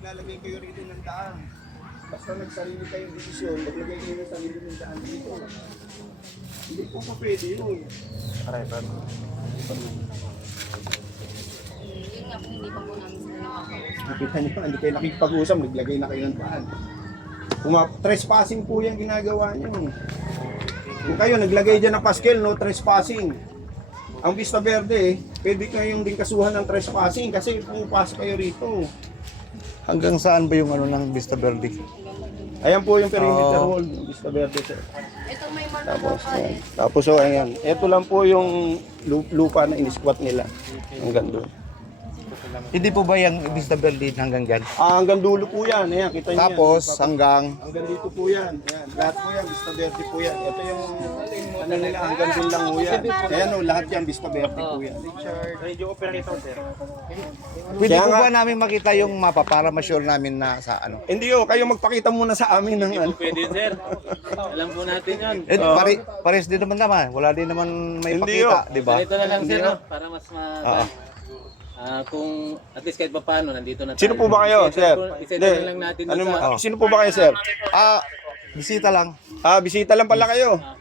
maglalagay kayo rito ng daan. Basta nagsarili kayong desisyon, maglagay kayo ng sarili ng daan dito. Hindi po pa pwede yun. Aray, pero. Yun nga po, hindi pa po namin sila nakakausap. Nakita niyo, hindi kayo nakikipag-usap, naglagay na kayo ng daan. Trespassing po yung ginagawa niyo. Kung kayo naglagay dyan ng paskel, no trespassing. Ang Vista Verde, pwede kayong din kasuhan ng trespassing kasi pumapasok kayo rito. Hanggang saan ba yung ano ng Vista Verde? Ayan po yung perimeter wall ng Vista Verde, sir. Ito may Tapos, manunong ayan. Tapos so, ayan. Ito lang po yung lupa na in-squat nila. Hanggang doon. Hindi po ba yung Vista Verde hanggang dyan? Hanggang dulo po yan. Ayan, kita niyo Tapos yan. hanggang... Hanggang dito po yan. Ayan. Lahat po yan, Vista Verde po yan. Ito yung ano nila, hanggang doon lang po yan. Ayan o, lahat yan, Vista Verde po yan. Radio operator, sir. Pwede Kaya po nga- ba namin makita yung mapa para ma-sure namin na sa ano? Hindi o, kayo magpakita muna sa amin ng ano. Pwede, sir. Alam po natin yan. Eh, pares din naman. Wala din naman may Hindi, pakita, oh. di ba? Ganito na lang, sir, Hindi, no? Para mas Oo. kung at least kahit pa paano, nandito na tayo. Sino po ba kayo, sir? Isettle na lang natin Ano, sa... sino po ba kayo, sir? Bisita lang. Bisita lang pala kayo.